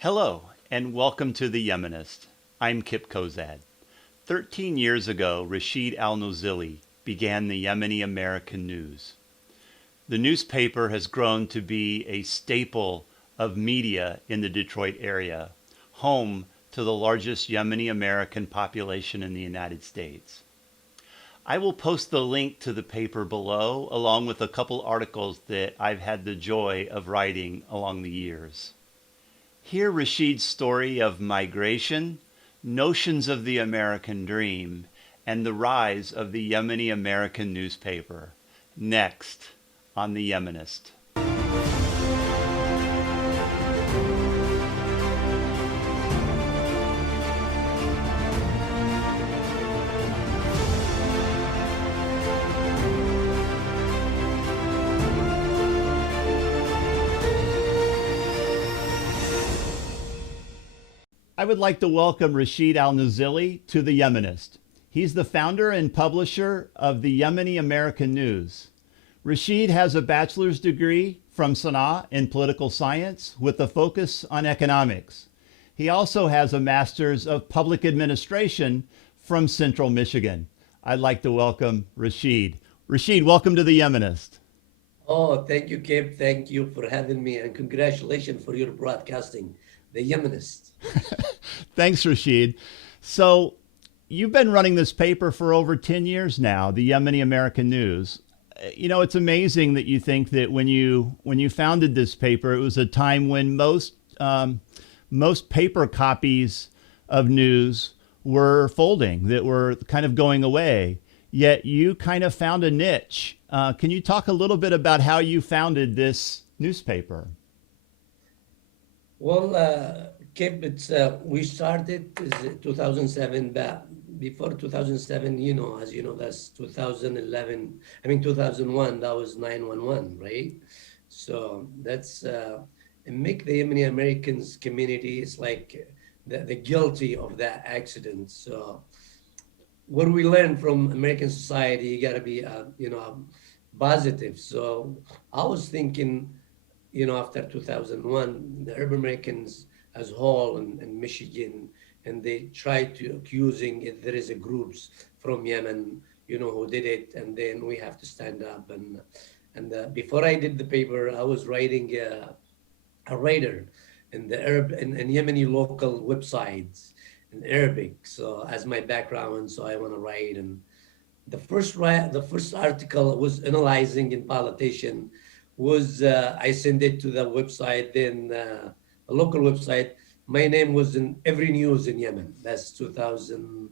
Hello, and welcome to The Yemenist. I'm Kipp Cozad. 13 years ago, Rasheed Alnozili began the Yemeni-American News. The newspaper has grown to be a staple of media in the Detroit area, home to the largest Yemeni-American population in the United States. I will post the link to the paper below, along with a couple articles that I've had the joy of writing along the years. Hear Rasheed's story of migration, notions of the American dream, and the rise of the Yemeni-American newspaper. Next on The Yemenist. I would like to welcome Rasheed Alnozili to The Yemenist. He's the founder and publisher of the Yemeni-American News. Rasheed has a bachelor's degree from Sana'a in political science with a focus on economics. He also has a master's of public administration from Central Michigan. I'd like to welcome Rasheed. Rasheed, welcome to The Yemenist. Oh, thank you, Kipp. Thank you for having me, and congratulations for your broadcasting, The Yemenist. Thanks, Rasheed. So you've been running this paper for over 10 years now, the Yemeni-American News. You know, it's amazing that you think that when you founded this paper, it was a time when most paper copies of news were folding, that were kind of going away. Yet you kind of found a niche. Can you talk a little bit about how you founded this newspaper? Well, Kipp, we started 2007, but before 2007, as you know, that's 2011. 2001, that was 911, right? So that's make the Yemeni Americans community is like the guilty of that accident. So what we learned from American society, you got to be, positive. So I was thinking, after 2001, the Arab Americans as whole in Michigan, and they tried to accusing if there is a groups from Yemen, who did it, and then we have to stand up. And before I did the paper, I was writing a writer in the Arab and Yemeni local websites in Arabic. So as my background, so I want to write. And the first article was analyzing in politician was I sent it to the website, then a local website. My name was in every news in Yemen. That's 2000,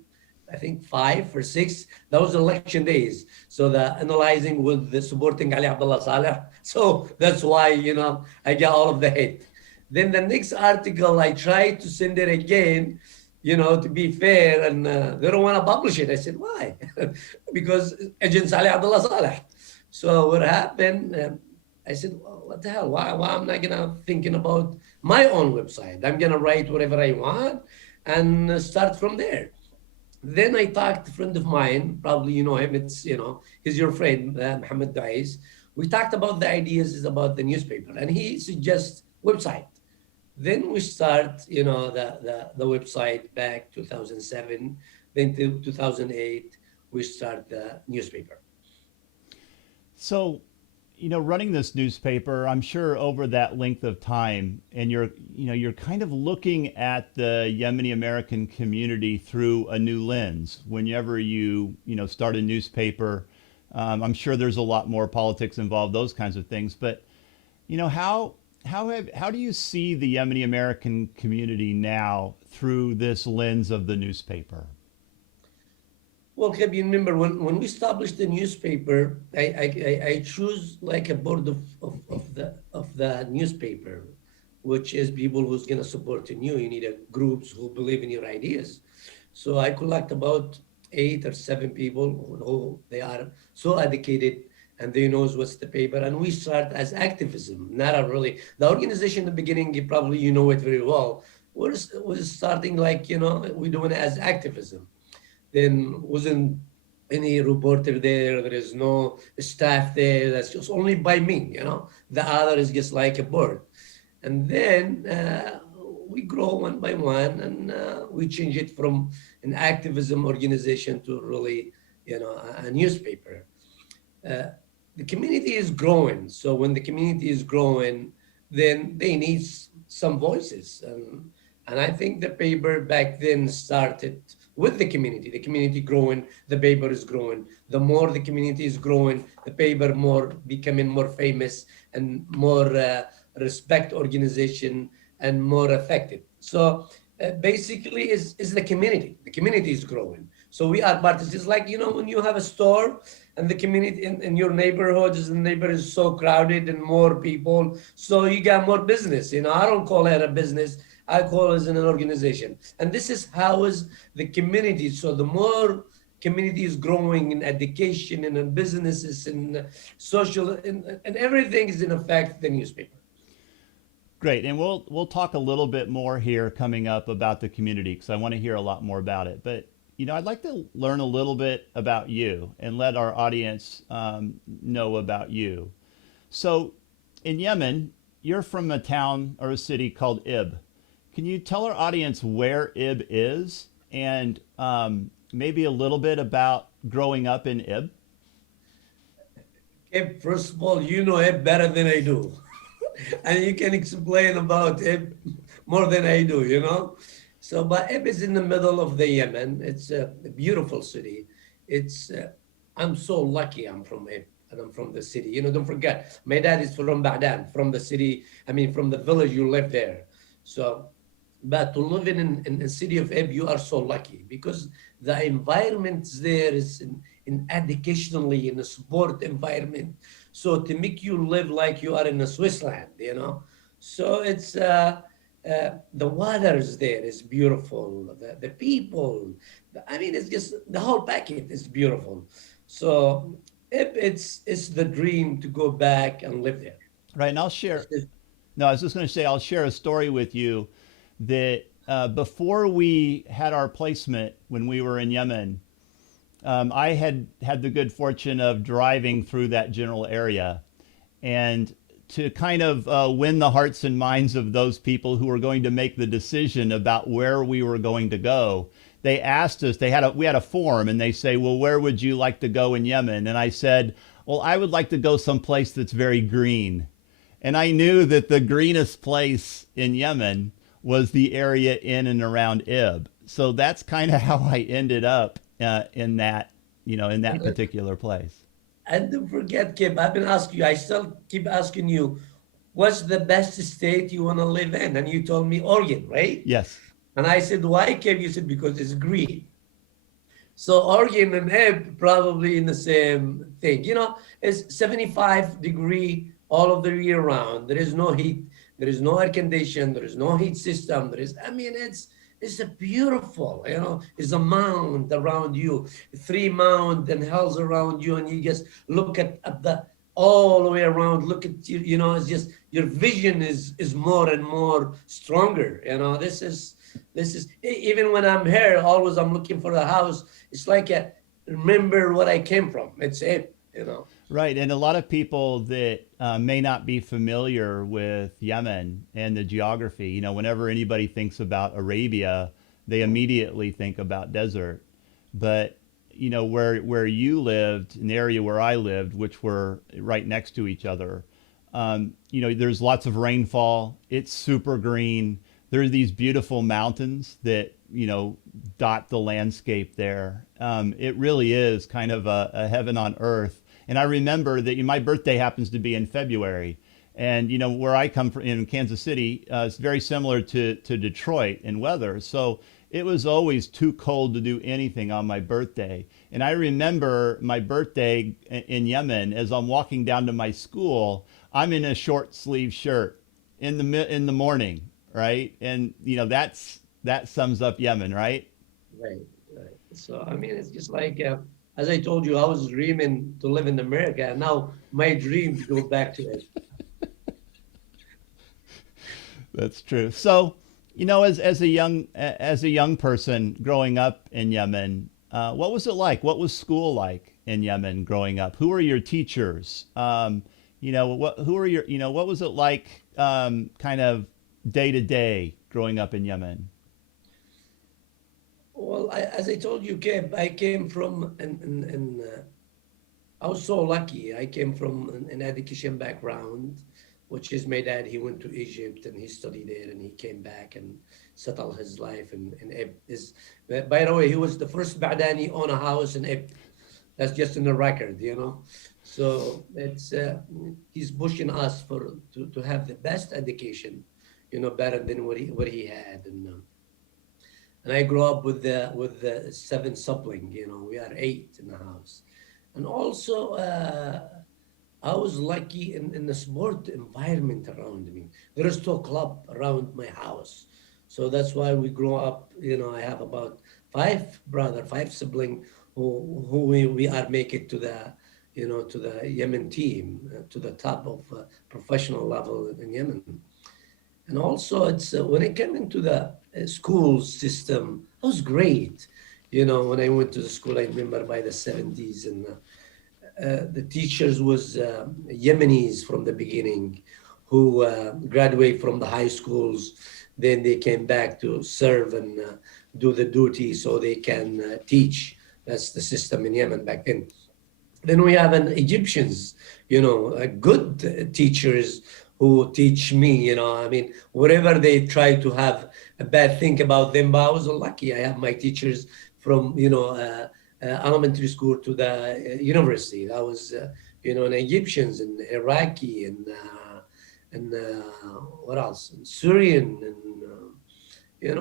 I think 5 or 6. That was election days. So the analyzing with the supporting Ali Abdullah Saleh. So that's why, I got all of the hate. Then the next article, I tried to send it again, to be fair, and they don't want to publish it. I said, why? Because Agent Ali Abdullah Saleh. So what happened? I said, well, what the hell? Why I'm not gonna thinking about my own website? I'm gonna write whatever I want and start from there. Then I talked to a friend of mine, probably you know him. He's your friend, Mohammed Dais. We talked about the ideas about the newspaper, and he suggests website. Then we start, the website back 2007. Then to 2008, we start the newspaper. So, running this newspaper, I'm sure over that length of time, and you're kind of looking at the Yemeni-American community through a new lens. Whenever you start a newspaper, I'm sure there's a lot more politics involved, those kinds of things. But, how do you see the Yemeni-American community now through this lens of the newspaper? Well, Keb, you remember when we established the newspaper, I choose like a board of the newspaper, which is people who's gonna support you. You need a groups who believe in your ideas. So I collect about 8 or 7 people who they are so educated and they knows what's the paper. And we start as activism, not a really the organization in the beginning. You know it very well. We're starting like we're doing it as activism. Then wasn't any reporter there. There is no staff there. That's just only by me. The other is just like a board. And then we grow one by one, and we change it from an activism organization to really, a newspaper. uh, the community is growing. So when the community is growing, then they need some voices. And I think the paper back then started with the community. The community growing, the paper is growing. The more the community is growing, the paper more becoming more famous and more respect organization and more effective. So basically is the community. The community is growing. So we are participants. It's like, when you have a store and the community in your neighborhood is the neighbor is so crowded and more people, so you got more business. I don't call it a business. I call it as an organization. And this is how is the community. So the more community is growing in education and in businesses and social and everything is in effect the newspaper. Great, and we'll talk a little bit more here coming up about the community because I want to hear a lot more about it. But I'd like to learn a little bit about you and let our audience know about you. So, in Yemen, you're from a town or a city called Ib. Can you tell our audience where Ib is and maybe a little bit about growing up in Ib? If, first of all, you know it better than I do. And you can explain about it more than I do. So, but Ib is in the middle of the Yemen. It's a beautiful city. I'm so lucky I'm from Ib and I'm from the city. Don't forget, my dad is from Ba'dan, from the city, from the village you live there. So, but to live in the city of Ib, you are so lucky because the environment there is in educationally in a sport environment. So to make you live like you are in a Switzerland, So it's the waters there is beautiful. The people, it's just the whole package is beautiful. So it's the dream to go back and live there. Right, and I'll share. No, I was just going to say I'll share a story with you that before we had our placement when we were in Yemen, I had the good fortune of driving through that general area, and to kind of win the hearts and minds of those people who were going to make the decision about where we were going to go. They asked us, we had a form, and they say, well, where would you like to go in Yemen? And I said, well, I would like to go someplace that's very green. And I knew that the greenest place in Yemen was the area in and around Ib. So that's kind of how I ended up in that particular place. And don't forget, Kipp, I've been asking you, I still keep asking you, what's the best state you want to live in? And you told me Oregon, right? Yes. And I said, why, Kipp? You said, because it's green. So Oregon and Ib probably in the same thing. It's 75 degree all of the year round. There is no heat. There is no air condition. There is no heat system. It's a beautiful, it's a mound around you, 3 mountains and hills around you, and you just look at the all the way around. Look at you, it's just your vision is more and more stronger. This is even when I'm here, always I'm looking for the house. It's like remember what I came from. It's it. Right, and a lot of people that may not be familiar with Yemen and the geography, whenever anybody thinks about Arabia, they immediately think about desert. But where you lived, an area where I lived, which were right next to each other, there's lots of rainfall. It's super green. There are these beautiful mountains that dot the landscape there. It really is kind of a heaven on earth. And I remember that my birthday happens to be in February. And, where I come from in Kansas City, it's very similar to Detroit in weather. So it was always too cold to do anything on my birthday. And I remember my birthday in Yemen, as I'm walking down to my school, I'm in a short sleeve shirt in the morning, right? And, that sums up Yemen, right? Right. So, it's just like, as I told you, I was dreaming to live in America, and now my dream to go back to it. That's true. So, as a young person growing up in Yemen, what was it like? What was school like in Yemen growing up? Who were your teachers? What was it like, kind of day to day growing up in Yemen? Well, as I told you, Kipp, I came from I was so lucky. I came from an education background, which is my dad. He went to Egypt and he studied there, and he came back and settled his life in Ib. By the way, he was the first Ba'dani on a house in Ib. That's just in the record, you know. So it's he's pushing us to have the best education, you know, better than what he had. And I grew up with the seven sibling. You know, we are eight in the house, and also I was lucky in the sport environment around me. There is no club around my house, so that's why we grew up. You know, I have about five sibling who we are make it to the to the Yemen team, to the top of professional level in Yemen. And also, it's when I came into the school system, it was great. You know, when I went to the school, I remember by the 70s, and the teachers was Yemenis from the beginning, who graduate from the high schools. Then they came back to serve and do the duty so they can teach. That's the system in Yemen back then. Then we have an Egyptians, good teachers who teach me, I mean, whatever they try to have a bad thing about them, but I was lucky. I have my teachers from, elementary school to the university. That was, an Egyptians and Iraqi and what else? And Syrian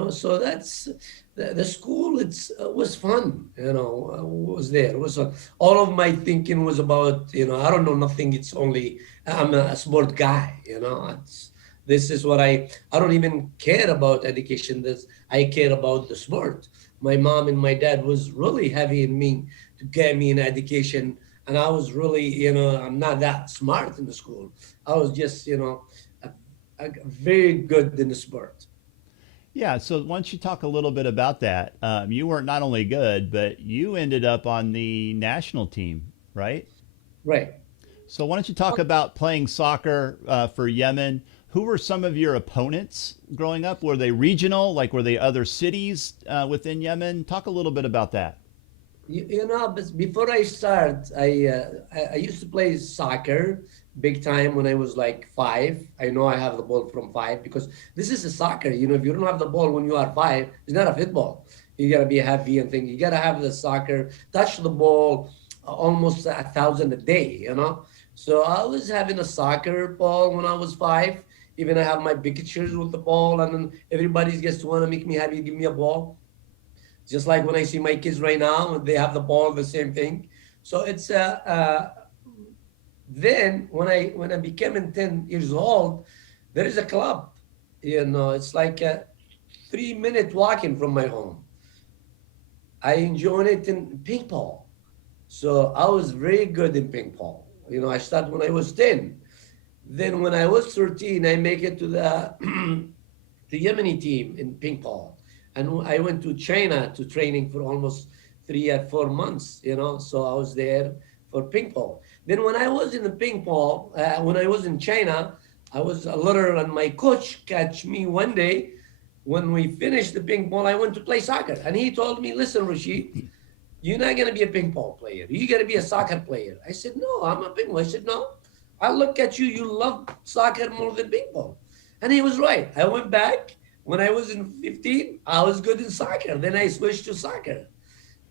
so that's the school. Was fun, was there. It was all of my thinking was about, I don't know nothing. It's only I'm a sport guy, this is what I don't even care about education. I care about the sport. My mom and my dad was really heavy in me to get me an education, and I was really, I'm not that smart in the school. I was just, very good in the sport. Yeah, so why don't you talk a little bit about that? You weren't not only good, but you ended up on the national team, right? Right. So why don't you talk about playing soccer for Yemen? Who were some of your opponents growing up? Were they regional? Like, were they other cities within Yemen? Talk a little bit about that. But before I start, I used to play soccer big time when I was like 5. I know I have the ball from 5 because this is a soccer. If you don't have the ball when you are 5, it's not a football. You gotta be happy and think. You gotta have the soccer, touch the ball almost 1,000 a day. So I was having a soccer ball when I was 5. Even I have my pictures with the ball, and then everybody gets to want to make me happy, give me a ball. Just like when I see my kids right now, they have the ball, the same thing. So it's then when I became 10 years old, there is a club. It's like a 3-minute walking from my home. I enjoyed it in ping pong. So I was very good in ping pong. I started when I was 10. Then when I was 13, I make it to the the Yemeni team in ping pong. And I went to China to training for almost 3 or 4 months, so I was there for ping pong. Then when I was in the ping pong, when I was in China, I was a little, and my coach catch me one day when we finished the ping pong. I went to play soccer, and he told me, "Listen, Rasheed, you're not gonna be a ping pong player. You're gonna be a soccer player." I said, "No, I'm a ping pong." I said, "No, I look at you. You love soccer more than ping pong," and he was right. I went back. When I was in 15, I was good in soccer. Then I switched to soccer.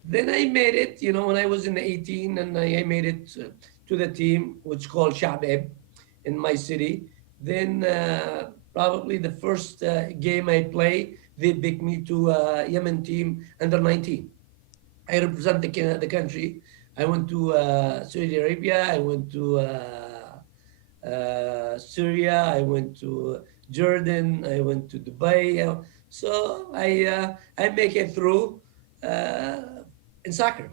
Then I made it, when I was in 18, and I made it to the team, which called Shabab in my city. Then probably the first game I play, they picked me to Yemen team under 19. I represent the country. I went to Saudi Arabia. I went to Syria. I went to Jordan. I went to Dubai. So I make it through in soccer.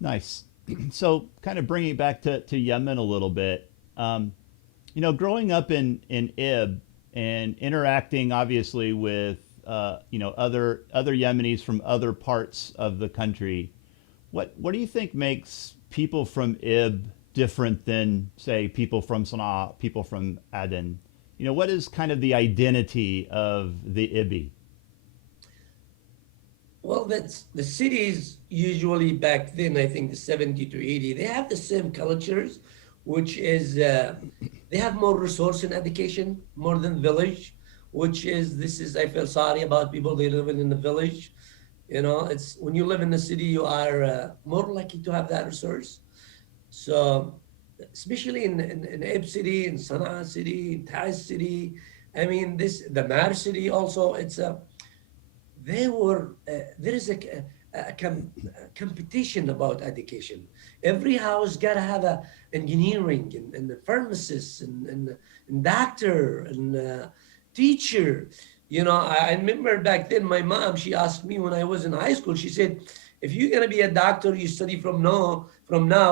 Nice. So, kind of bringing it back to Yemen a little bit. Growing up in Ib and interacting obviously with other Yemenis from other parts of the country, what do you think makes people from Ib different than, say, people from Sana'a, people from Aden? What is kind of the identity of the IBI? Well, that's the cities usually back then, I think the 70 to 80, they have the same cultures, which is they have more resource in education, more than village, which is, this is, I feel sorry about people, they live in the village. It's when you live in the city, you are more likely to have that resource. So, especially in Ib City, in Sana'a City, in Taiz City, I mean, the Mar City also, it's a, there is a competition about education. Every house got to have a engineering and a pharmacist and doctor and teacher. I remember back then my mom, she asked me when I was in high school, she said, if you're going to be a doctor, you study from now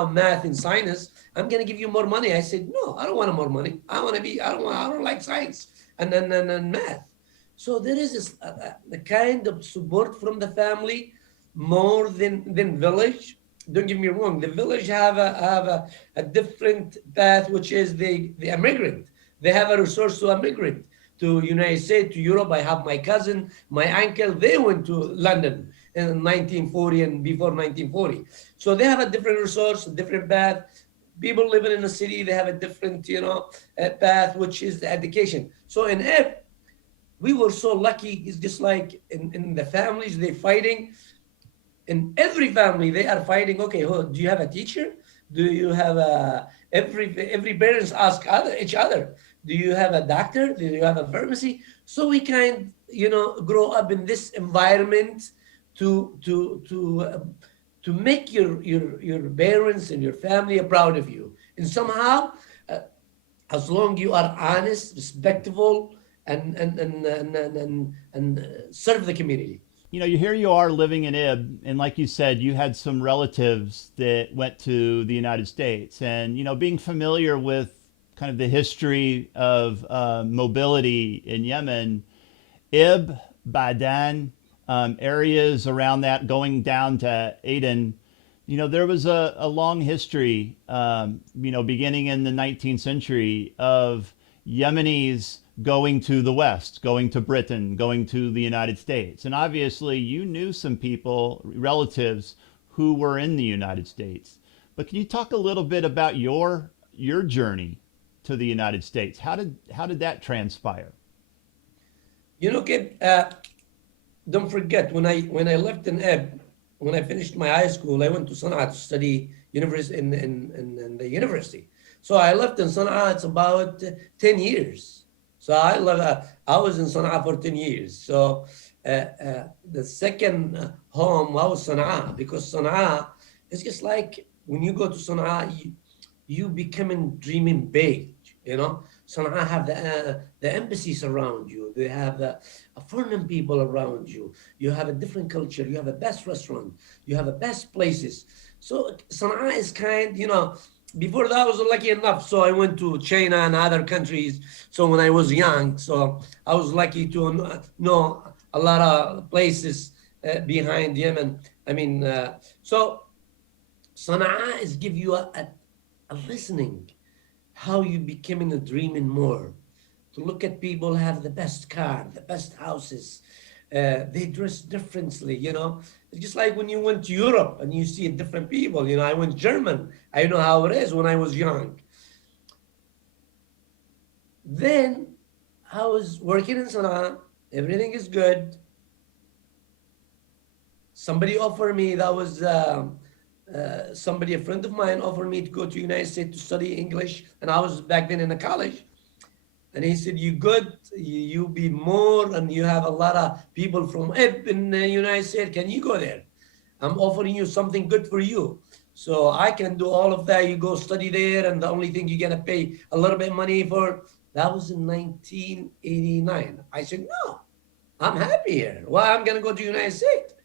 math and science, I'm going to give you more money. I said, no, I don't want more money. I don't like science and math. So there is a kind of support from the family more than village. Don't get me wrong. The village have a different path, which is the immigrant. They have a resource to immigrant to United States, to Europe. I have my cousin, my uncle. They went to London in 1940 and before 1940. So they have a different resource, a different path. People living in the city, they have a different, path, which is the education. So in Eb, we were so lucky. It's just like in the families, they're fighting. In every family, they are fighting. Okay, well, do you have a teacher? Do you have every parents ask each other, do you have a doctor? Do you have a pharmacy? So we grow up in this environment to make your parents and your family proud of you. And somehow, as long you are honest, respectful, and serve the community. Here you are living in Ib, and like you said, you had some relatives that went to the United States, and being familiar with kind of the history of mobility in Yemen, Ib, Badan, areas around that, going down to Aden. There was a long history, beginning in the 19th century of Yemenis going to the West, going to Britain, going to the United States. And obviously you knew some people, relatives, who were in the United States. But can you talk a little bit about your journey to the United States? How did that transpire? Kip, don't forget, when I left in Eb, when I finished my high school, I went to Sana'a to study in the university. So I left in Sana'a, it's about 10 years. So I was in Sana'a for 10 years. So the second home was Sana'a, because Sana'a is just like when you go to Sana'a, you becoming dreaming big. Sana'a have the embassies around you. They have the foreign people around you. You have a different culture. You have a best restaurant. You have the best places. So Sana'a is before that, I was lucky enough. So I went to China and other countries. So when I was young, so I was lucky to know a lot of places behind Yemen. I mean, so Sana'a is give you a listening, how you becoming a dreaming more. To look at people have the best car, the best houses. They dress differently, It's just like when you went to Europe and you see different people, I went German. I know how it is when I was young. Then I was working in Sana'a. Everything is good. Somebody offered me, that was a friend of mine offered me to go to United States to study English. And I was back then in a college. And he said, you good, you be more, and you have a lot of people from in the United States. Can you go there? I'm offering you something good for you. So I can do all of that. You go study there, and the only thing you're going to pay a little bit of money for, that was in 1989. I said, no, I'm happy here. Well, I'm going to go to the United States.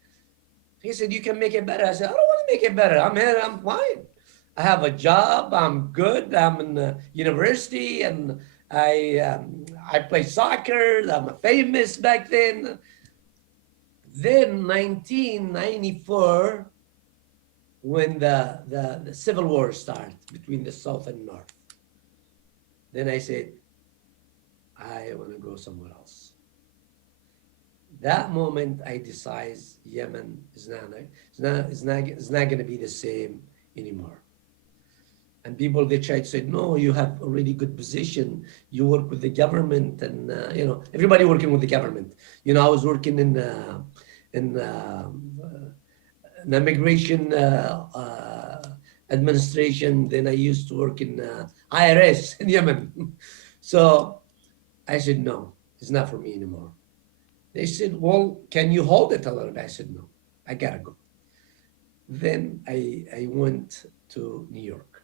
He said, you can make it better. I said, I don't want to make it better. I'm here, I'm fine. I have a job, I'm good. I'm in the university, and I play soccer. I'm famous back then. Then 1994, when the civil war started between the South and North, then I said, I want to go somewhere else. That moment, I decide Yemen is not going to be the same anymore. And people, they try to say, no, you have a really good position. You work with the government, and everybody working with the government. I was working in an immigration administration. Then I used to work in IRS in Yemen. So I said, no, it's not for me anymore. They said, well, can you hold it a little bit? I said, no, I gotta go. Then I went to New York.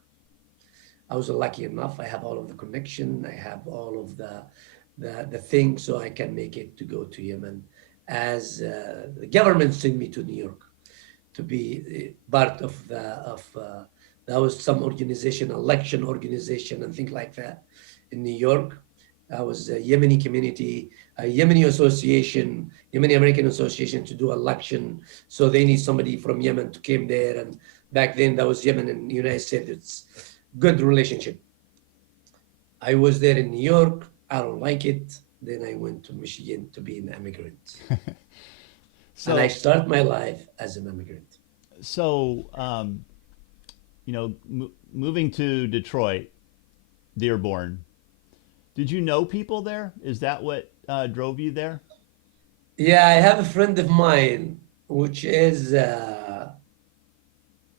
I was lucky enough. I have all of the connection. I have all of the things, so I can make it to go to Yemen. As the government sent me to New York to be part of that was some organization, election organization, and things like that in New York. I was a Yemeni community, a Yemeni association, Yemeni-American Association to do election. So they need somebody from Yemen to came there. And back then that was Yemen and the United States. It's good relationship. I was there in New York. I don't like it. Then I went to Michigan to be an immigrant. And I start my life as an immigrant. So, moving to Detroit, Dearborn, did you know people there? Is that what drove you there? Yeah, I have a friend of mine, which is,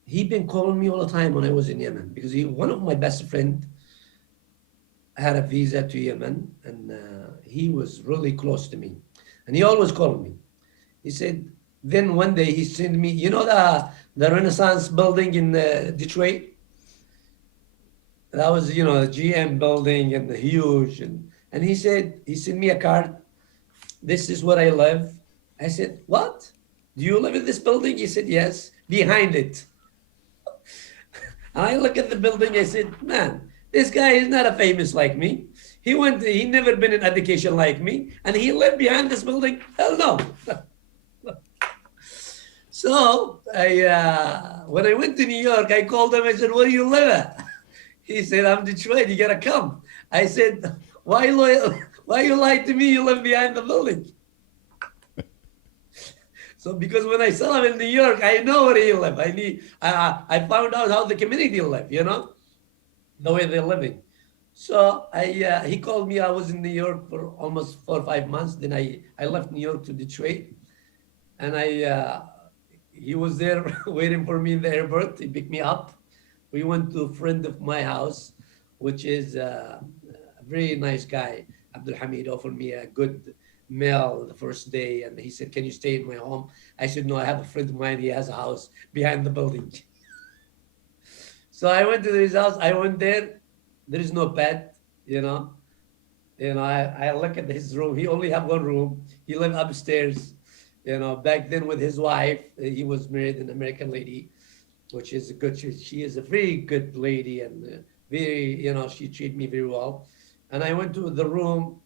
he been calling me all the time when I was in Yemen, because one of my best friend had a visa to Yemen, and he was really close to me. And he always called me. He said, then one day he sent me, the Renaissance building in Detroit? That was, the GM building and the huge. And he said, he sent me a card. This is where I live. I said, what? Do you live in this building? He said, yes, behind it. And I look at the building, I said, man, this guy is not a famous like me. He never been in education like me. And he lived behind this building? Hell no. So when I went to New York, I called him, I said, where do you live at? He said, I'm Detroit, you gotta come. I said, why you lied to me? You live behind the building. So because when I saw him in New York, I know where he live. I found out how the community live, the way they're living. So he called me. I was in New York for almost 4 or 5 months. Then I left New York to Detroit, and he was there waiting for me in the airport. He picked me up. We went to a friend of my house, which is a very nice guy. Abdul Hamid offered me a good meal the first day, and he said, can you stay in my home? I said, no, I have a friend of mine. He has a house behind the building. So I went to his house. I went there. There is no bed, I look at his room. He only have one room. He lived upstairs. Back then with his wife, he was married an American lady, which is a good, she is a very good lady, and very, she treated me very well. And I went to the room.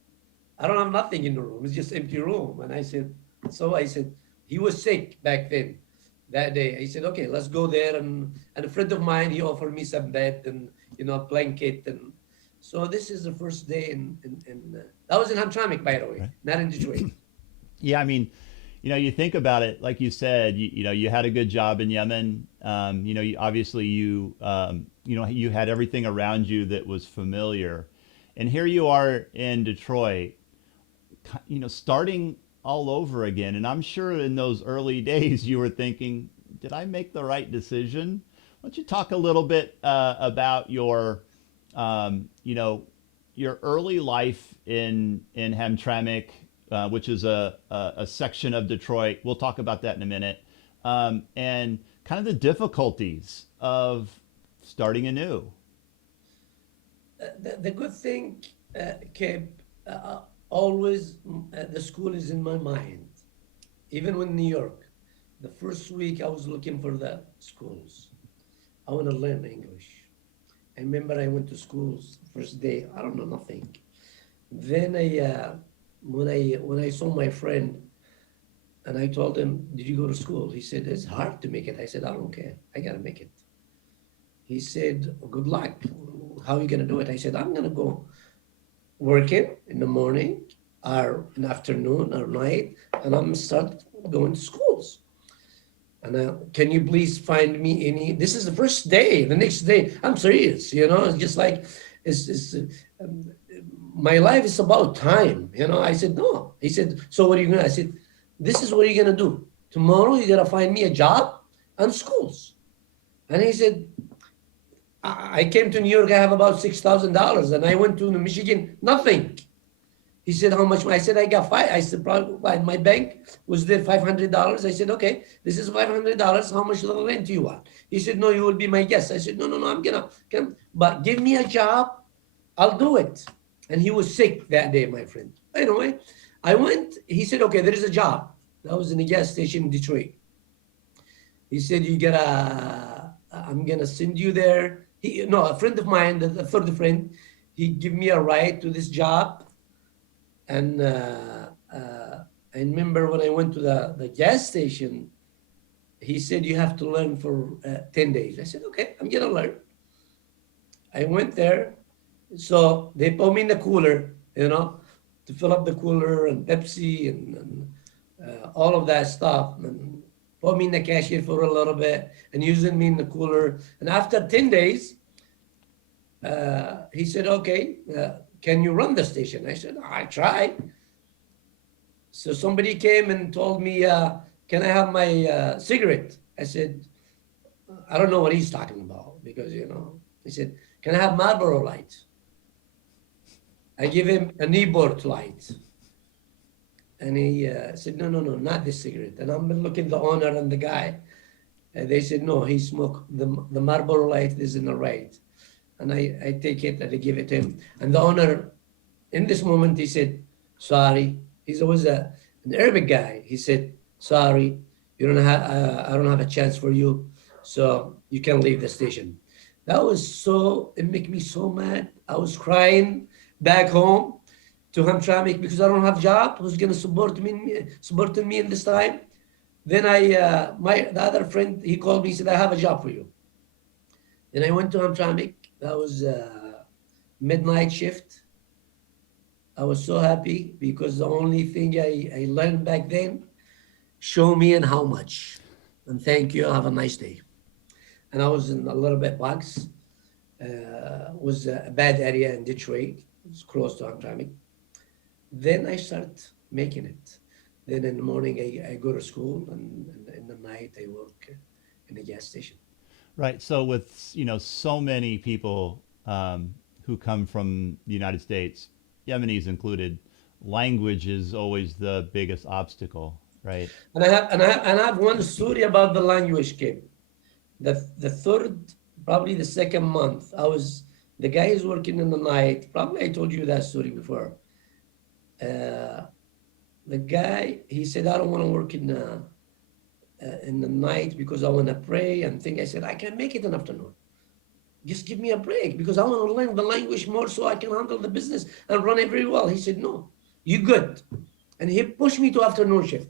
I don't have nothing in the room. It's just empty room. And I said, he was sick back then, that day. I said, okay, let's go there. And a friend of mine, he offered me some bed and, blanket. And so this is the first day that was in Hamtramck, by the way, not in Detroit. Yeah, I mean, you think about it, like you said, you had a good job in Yemen. Obviously you had everything around you that was familiar. And here you are in Detroit, starting all over again. And I'm sure in those early days you were thinking, did I make the right decision? Why don't you talk a little bit about your early life in Hamtramck, which is a section of Detroit. We'll talk about that in a minute. And kind of the difficulties of starting anew. The good thing, Kipp, always the school is in my mind. Even when New York, the first week I was looking for the schools. I want to learn English. I remember I went to schools first day. I don't know nothing. Then when I saw my friend, and I told him, did you go to school? He said, it's hard to make it. I said, I don't care. I got to make it. He said, good luck. How are you going to do it? I said, I'm going to go working in the morning or in the afternoon or night, and I'm start going to schools. And can you please find me any? This is the first day. The next day, I'm serious. It's just like it's um, my life is about time. I said no. He said, so what are you gonna? I said, this is what you're gonna do. Tomorrow you're gonna find me a job and schools. And he said, I came to New York. I have about $6,000, and I went to Michigan, nothing. He said, how much? I said, I got five. I said, probably my bank was there $500. I said, okay, this is $500. How much rent do you want? He said, no, you will be my guest. I said, no, I'm gonna come, but give me a job, I'll do it. And he was sick that day, my friend. Anyway, I went. He said, okay, there is a job. That was in a gas station in Detroit. He said, I'm gonna send you there. A friend of mine, the third friend, he gave me a ride to this job. And I remember when I went to the gas station, he said, you have to learn for 10 days. I said, okay, I'm gonna learn. I went there. So they put me in the cooler, to fill up the cooler and Pepsi and all of that stuff. And put me in the cashier for a little bit and using me in the cooler. And after 10 days, he said, okay, can you run the station? I said, I try. So somebody came and told me, can I have my cigarette? I said, I don't know what he's talking about because, he said, can I have Marlboro light? I give him a Newport light. And he said, no, not this cigarette. And I'm looking at the owner and the guy. And they said, no, he smoked the Marlboro light is in the right. And I take it and I give it to him. And the owner, in this moment, he said, sorry. He's always an Arabic guy. He said, sorry, I don't have a chance for you. So you can leave the station. It made me so mad. I was crying back home to Hamtramck because I don't have a job. Who's going to support me in this time? Then the other friend, he called me, he said, I have a job for you. Then I went to Hamtramck. That was midnight shift. I was so happy because the only thing I learned back then, show me and how much. And thank you, have a nice day. And I was in a little bit bugs. Was a bad area in Detroit. It was close to Hamtramck. Then I start making it. Then in the morning I go to school, and in the night I work in the gas station. Right. So with so many people who come from the United States, Yemenis included, language is always the biggest obstacle, right? And I have one story about the language, Kipp. The third, probably the second month, the guy is working in the night. Probably I told you that story before. The guy, he said, I don't want to work in the night because I want to pray and think. I said, I can make it in the afternoon. Just give me a break because I want to learn the language more so I can handle the business and run it very well. He said, no, you good. And he pushed me to afternoon shift.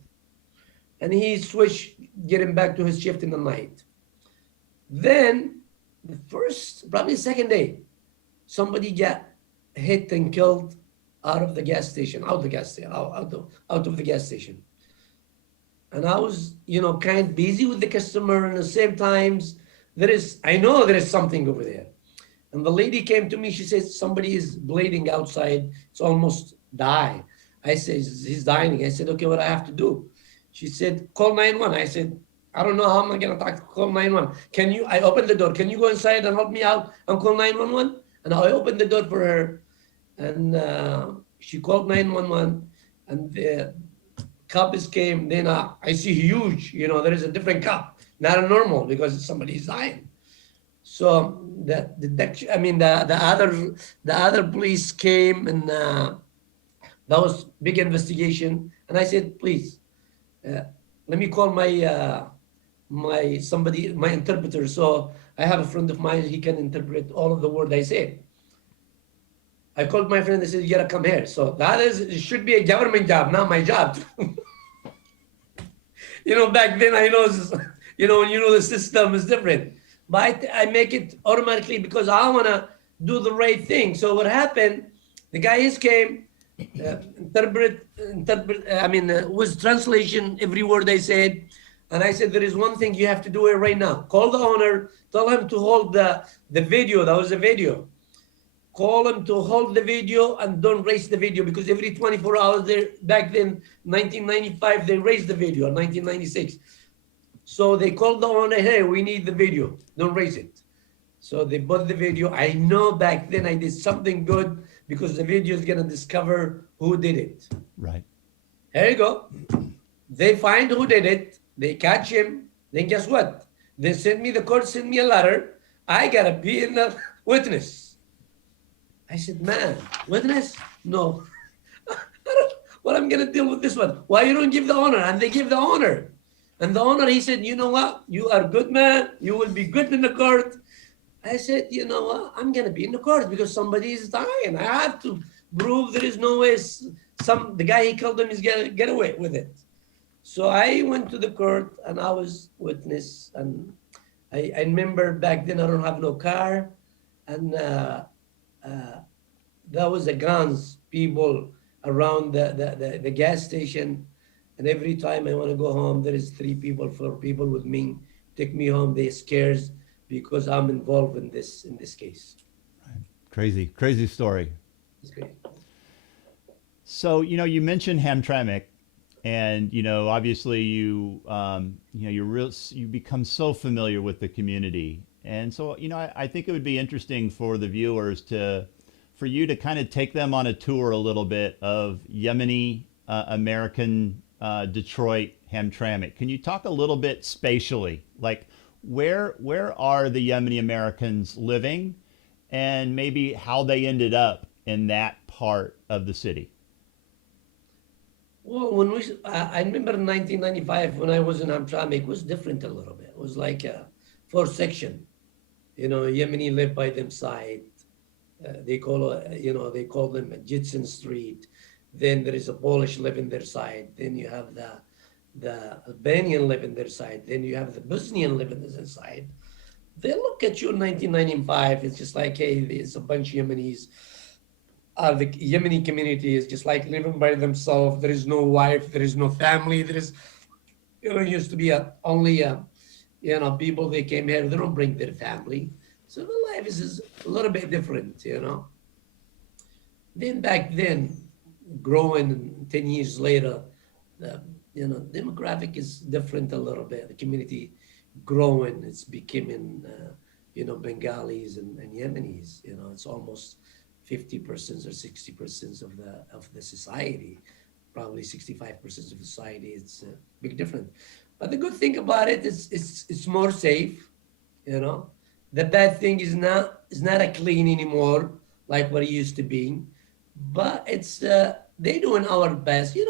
And he switched, getting back to his shift in the night. Then the probably the second day, somebody got hit and killed out of the gas station. And I was, kind of busy with the customer, and at the same times, I know there is something over there. And the lady came to me, she says, somebody is bleeding outside, it's almost die. I said, he's dying. I said, okay, what I have to do? She said, call 911. I said, I don't know how am I gonna call 911. I opened the door, can you go inside and help me out and call 911? And I opened the door for her, and she called 911, and the cops came. Then I see huge, there is a different cop, not a normal, because somebody's dying. So the other police came, and that was big investigation. And I said, please, let me call my interpreter. So I have a friend of mine, he can interpret all of the word I say. I called my friend, I said, you gotta come here. So it should be a government job, not my job. Back then I know, when the system is different. But I make it automatically because I wanna do the right thing. So what happened, The guys came, with translation, every word I said. And I said, there is one thing you have to do it right now. Call the owner, tell him to hold the video. That was a video. Call him to hold the video and don't raise the video, because every 24 hours there, back then, 1995, they raised the video, 1996. So they called the owner, hey, we need the video, don't raise it. So they bought the video. I know back then I did something good, because the video is gonna discover who did it. Right. Here you go. They find who did it, they catch him, then guess what? They send me, the court sent me a letter, I gotta be in the witness. I said, man, witness? No. I don't, what I'm gonna deal with this one? Why you don't give the honor? And they give the honor. And the owner, he said, you know what? You are good man. You will be good in the court. I said, you know what? I'm going to be in the court because somebody is dying. I have to prove there is no way the guy he killed him is going to get away with it. So I went to the court and I was witness. And I remember back then I don't have no car. And there was a guns people around the gas station. And every time I want to go home, there is 3 people, 4 people with me, take me home. They scares because I'm involved in this case. Right. Crazy story. It's great. So, you mentioned Hamtramck, and, obviously you become so familiar with the community. And so, I think it would be interesting for the viewers for you to kind of take them on a tour a little bit of Yemeni-American Detroit, Hamtramck. Can you talk a little bit spatially, like where are the Yemeni Americans living, and maybe how they ended up in that part of the city? Well, I remember in 1995 when I was in Hamtramck, it was different a little bit. It was like a 4 section. Yemeni live by them side. They call them Jitson Street. Then there is a Polish live in their side. Then you have the Albanian live in their side. Then you have the Bosnian live in their side. They look at you in 1995. It's just like, hey, there's a bunch of Yemenis. The Yemeni community is just like living by themselves. There is no wife. There is no family. There is, used to be only people, they came here. They don't bring their family. So the life is a little bit different, Then back then, growing 10 years later, demographic is different a little bit. The community growing, it's becoming, Bengalis and Yemenis. It's almost 50% or 60% of the society. Probably 65% of society. It's a big difference. But the good thing about it is it's more safe. The bad thing is not a clean anymore like what it used to be. But it's they doing our best. I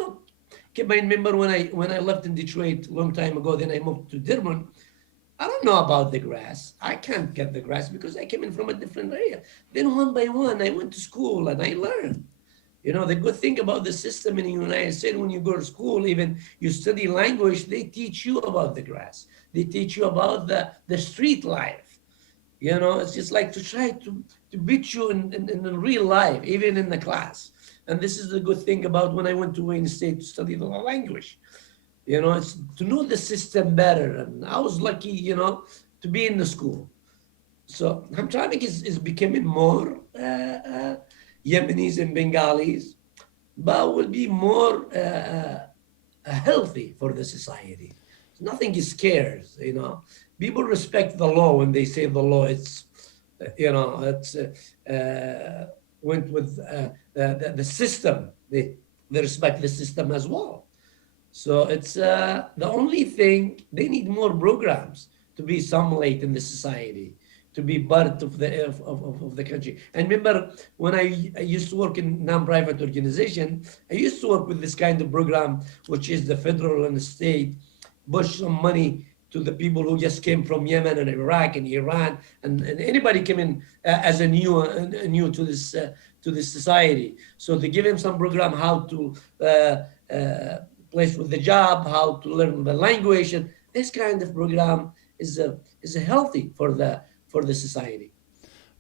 remember when I left in Detroit a long time ago, then I moved to Durban. I don't know about the grass. I can't get the grass because I came in from a different area. Then one by one, I went to school and I learned. The good thing about the system in the United States, when you go to school, even you study language, they teach you about the grass. They teach you about the street life. It's just like to try to beat you in real life, even in the class. And this is the good thing about when I went to Wayne State to study the language. It's to know the system better. And I was lucky, to be in the school. So Hamtramck is becoming more Yemenis and Bengalis, but will be more healthy for the society. Nothing is scarce, People respect the law when they say the law. It's, went with the system. They respect the system as well. So it's the only thing, they need more programs to be assimilate in the society, to be part of the country. And remember, when I used to work in non-private organization, I used to work with this kind of program, which is the federal and the state, push some money to the people who just came from Yemen and Iraq and Iran, and anybody came in as a new to this society. So they give him some program how to place with the job, how to learn the language, and this kind of program is healthy for the society.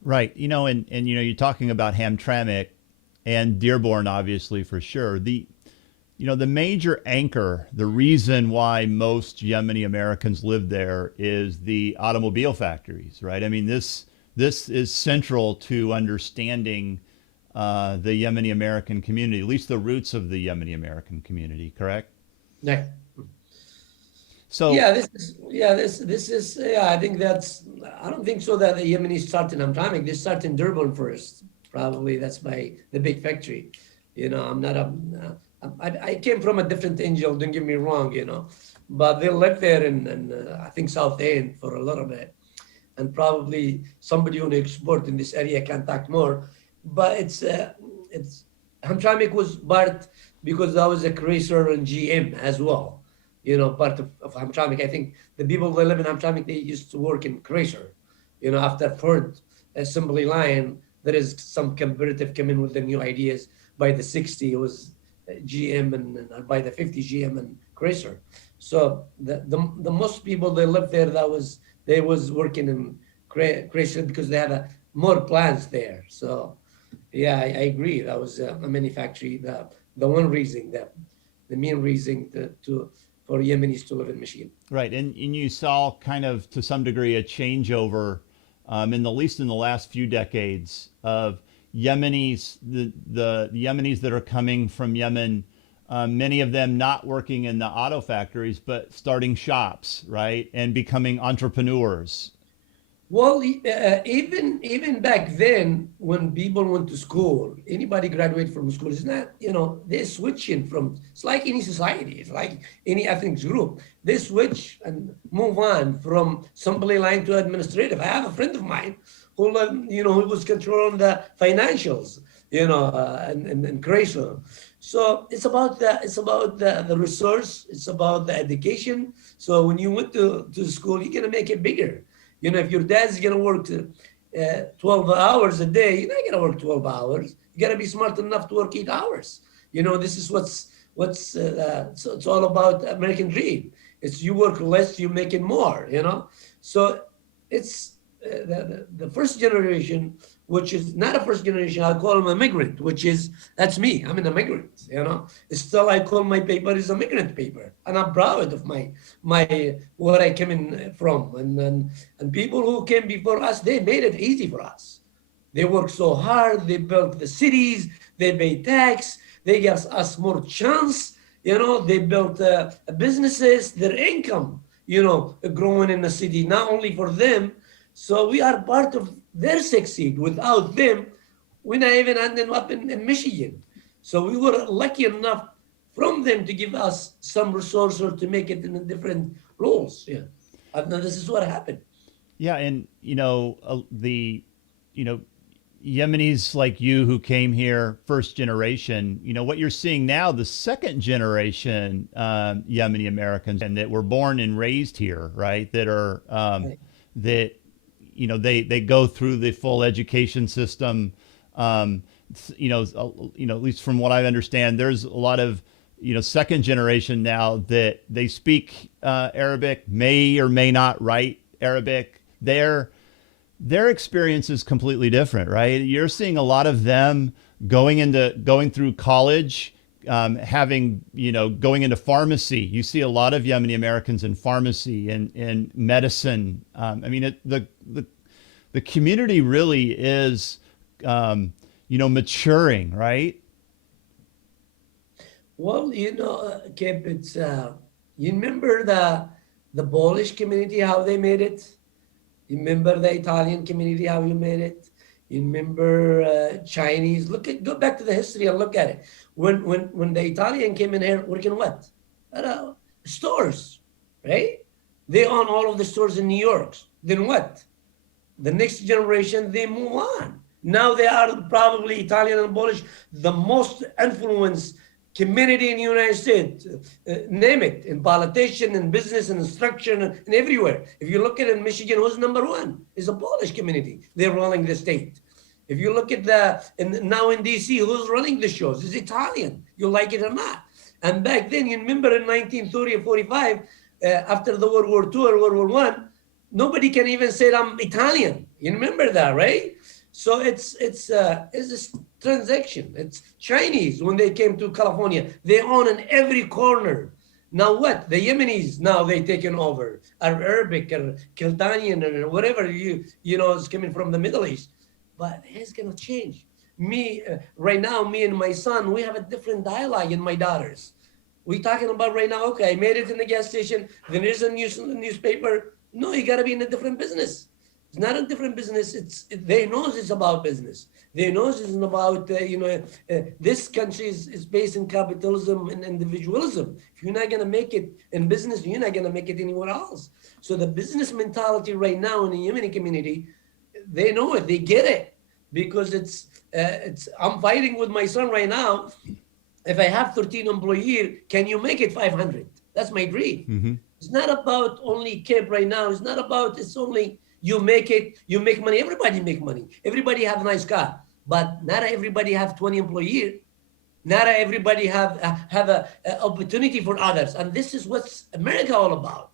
Right. And you're talking about Hamtramck. and Dearborn, obviously, for sure. The major anchor, the reason why most Yemeni Americans live there is the automobile factories, right? I mean, this is central to understanding the Yemeni American community, at least the roots of the Yemeni American community, correct? Yeah. So, Yeah, this is I think I don't think so that the Yemenis start in Hamtramck. They start in Durban first. Probably that's the big factory. I'm not I came from a different angel. Don't get me wrong. But they lived there in I think South End for a little bit, and probably somebody who export in this area can talk more. But it's Hamtramck was part because that was a Chrysler and GM as well. Part of Hamtramck. I think the people that live in Hamtramck, they used to work in Chrysler. After Ford assembly line, there is some comparative coming with the new ideas. By the 60, it was GM, and by the 50, GM and Chrysler. So the most people that lived there, they was working in Chrysler because they had more plants there. So yeah, I agree. That was a manufacturing. The one reason, the main reason for Yemenis to live in Michigan. right, and you saw kind of to some degree a changeover, at least in the last few decades, of Yemenis, the Yemenis that are coming from Yemen, many of them not working in the auto factories, but starting shops, right, and becoming entrepreneurs. Well, even back then, when people went to school, anybody graduate from school, it's not, they're switching from, it's like any society, it's like any ethnic group. They switch and move on from assembly line to administrative. I have a friend of mine who, who was controlling the financials, and Chrysler. So it's about the resource. It's about the education. So when you went to school, you're gonna make it bigger. If your dad's gonna work 12 hours a day, you're not gonna work 12 hours. You gotta be smart enough to work 8 hours. This is so it's all about American dream. It's you work less, you make it more. So it's the first generation, which is not a first generation. I call them immigrant, that's me. I'm an immigrant. Still I call my paper is a migrant paper, and I'm proud of my where I came in from. And people who came before us, they made it easy for us. They worked so hard. They built the cities. They paid tax. They gave us more chance. They built businesses. Their income, growing in the city, not only for them. So we are part of their succeed. Without them, we're not even ending up in Michigan. So we were lucky enough from them to give us some resource or to make it in a different roles. Yeah, and this is what happened. Yeah, and the Yemenis like you who came here first generation, what you're seeing now, the second generation Yemeni Americans, and that were born and raised here, right? That are Right. that they go through the full education system. At least from what I understand, there's a lot of second generation now that they speak Arabic, may or may not write Arabic. Their experience is completely different, right? You're seeing a lot of them going through college, going into pharmacy. You see a lot of Yemeni Americans in pharmacy and medicine. The community really is, maturing, right? Well, Kipp, it's you remember the Polish community, how they made it? You remember the Italian community, how you made it? You remember Chinese? Go back to the history and look at it. When the Italian came in here working what? At stores, right? They own all of the stores in New York. Then what? The next generation, they move on. Now they are probably Italian and Polish, the most influenced community in the United States. Name it, in politician, in business, in instruction, and everywhere. If you look at it in Michigan, who's number one? Is a Polish community. They're running the state. If you look at now in DC, who's running the shows? Is Italian. You like it or not. And back then, you remember in 1930 or 45, after the World War II or World War I, nobody can even say I'm Italian. You remember that, right? So it's transaction. It's Chinese when they came to California. They own in every corner. Now what? The Yemenis now they taken over, or Arabic or Kildanian or whatever you know is coming from the Middle East. But it's gonna change. Me right now, me and my son, we have a different dialogue in my daughters. We talking about right now. Okay, I made it in the gas station. Then there's a newspaper. No, you gotta be in a different business. It's not a different business. They know it's about business. They know it's about this country is based in capitalism and individualism. If you're not gonna make it in business, you're not gonna make it anywhere else. So the business mentality right now in the Yemeni community, they know it. They get it because it's. I'm fighting with my son right now. If I have 13 employees, can you make it 500? That's my dream. Mm-hmm. It's not about only Kipp right now. It's not about it's only you make it, you make money. Everybody make money. Everybody have a nice car, but not everybody have 20 employees. Not everybody have a opportunity for others. And this is what's America all about.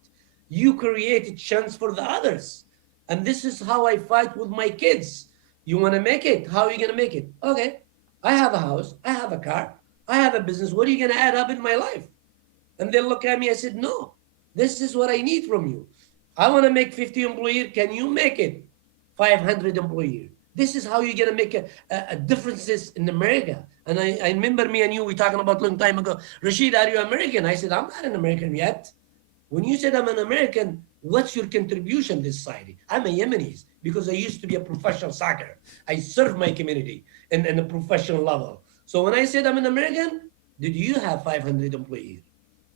You create a chance for the others. And this is how I fight with my kids. You want to make it? How are you going to make it? Okay, I have a house. I have a car. I have a business. What are you going to add up in my life? And they look at me. I said, no, this is what I need from you. I want to make 50 employees. Can you make it 500 employees? This is how you're going to make a differences in America. And I remember me and you, we talking about a long time ago. Rasheed, are you American? I said, I'm not an American yet. When you said I'm an American, what's your contribution to society? I'm a Yemeni because I used to be a professional soccer. I served my community in a professional level. So when I said I'm an American, did you have 500 employees?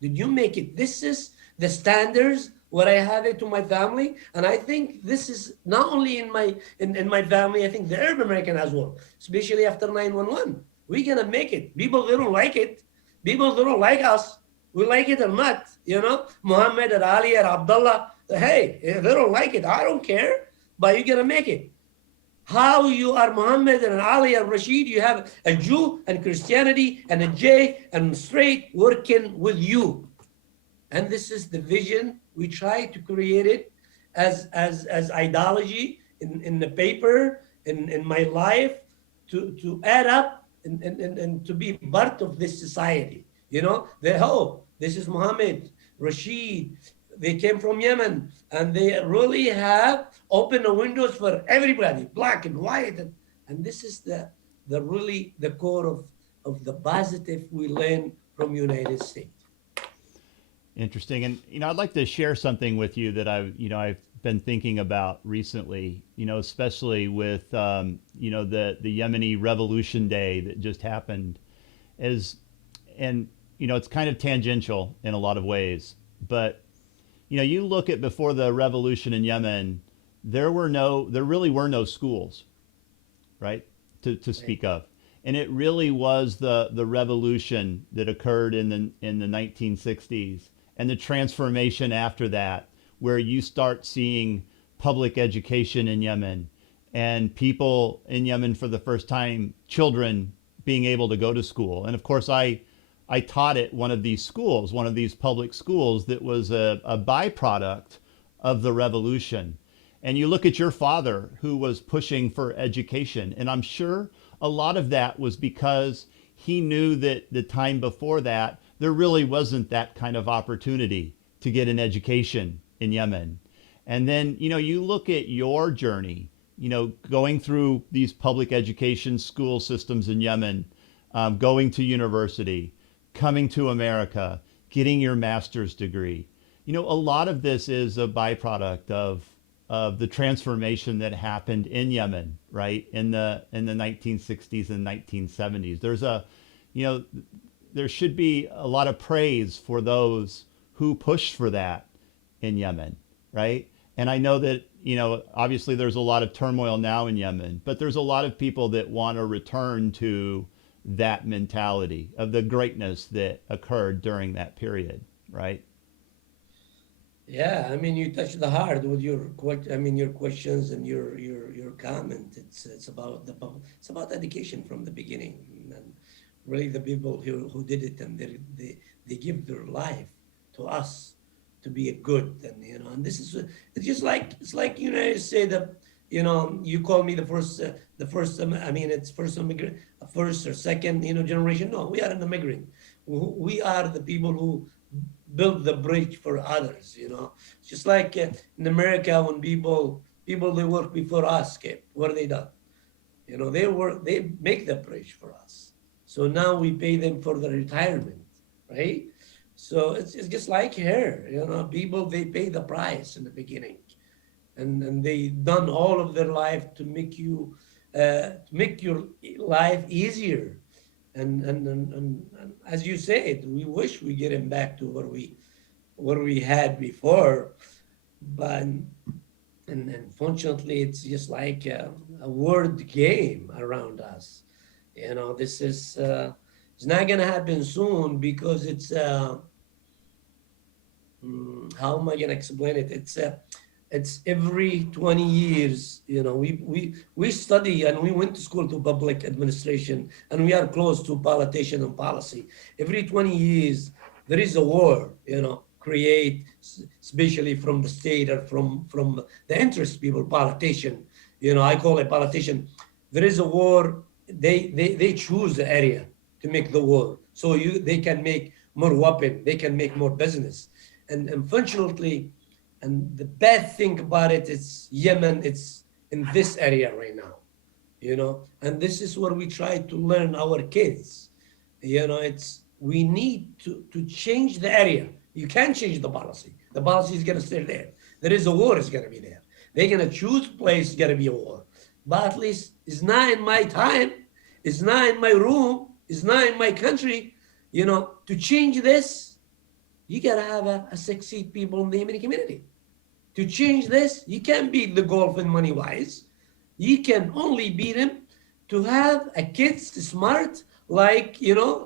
Did you make it? This is the standards what I have it to my family, and I think this is not only in my family. I think the Arab American as well, especially after 9/11. We're gonna make it. People they don't like it. People they don't like us. We like it or not, Muhammad or Ali or Abdullah. Hey, if they don't like it, I don't care. But you're gonna make it. How you are Muhammad and Ali and Rasheed, you have a Jew and Christianity and a J and straight working with you. And this is the vision. We try to create it as ideology in the paper, in my life, to add up and to be part of this society. This is Muhammad, Rasheed. They came from Yemen, and they really have opened the windows for everybody, black and white, and this is the really the core of the positive we learn from United States. Interesting. And, I'd like to share something with you that I've been thinking about recently, especially with, the Yemeni Revolution Day that just happened it's kind of tangential in a lot of ways, but, you look at before the revolution in Yemen, there really were no schools, right, to speak of. And it really was the revolution that occurred in the 1960s. And the transformation after that, where you start seeing public education in Yemen and people in Yemen for the first time, children being able to go to school. And of course, I taught at one of these schools, one of these public schools that was a byproduct of the revolution. And you look at your father who was pushing for education. And I'm sure a lot of that was because he knew that the time before that, there really wasn't that kind of opportunity to get an education in Yemen. And then, you look at your journey, going through these public education school systems in Yemen, going to university, coming to America, getting your master's degree. A lot of this is a byproduct of the transformation that happened in Yemen, right? In the 1960s and 1970s. There should be a lot of praise for those who pushed for that in Yemen, right? And I know that, obviously there's a lot of turmoil now in Yemen, but there's a lot of people that want to return to that mentality of the greatness that occurred during that period, right? Yeah, I mean, you touched the heart with your questions and your comment. It's about education from the beginning, and really the people who did it, and they give their life to us to be a good, and this is it's like say that you call me I mean, it's first immigrant, first or second, generation. No, we are an immigrant. We are the people who build the bridge for others, Just like in America, when people they work before us, okay, what are they done? They make the bridge for us. So now we pay them for the retirement, right? So it's just like here, people, they pay the price in the beginning, and they done all of their life to make your life easier. And as you said, we wish we get him back to where we had before, but and unfortunately, it's just like a word game around us. This is it's not gonna happen soon because it's how am I gonna explain it? It's every 20 years. We study and we went to school to public administration, and we are close to politician and policy. Every 20 years there is a war. Create, especially from the state or from the interest people, politician. I call it politician. There is a war. They choose the area to make the war, so they can make more weapon, they can make more business, and unfortunately, and the bad thing about it is Yemen. It's in this area right now, and this is where we try to learn our kids. It's we need to change the area. You can't change the policy. The policy is going to stay there. There is a war, it's going to be there. They're going to choose place, it's going to be a war. But at least it's not in my time, it's not in my room, it's not in my country. To change this, you got to have a succeed people in the Yemeni community. To change this, you can't beat the Gulf in money wise. You can only beat them to have a kids smart like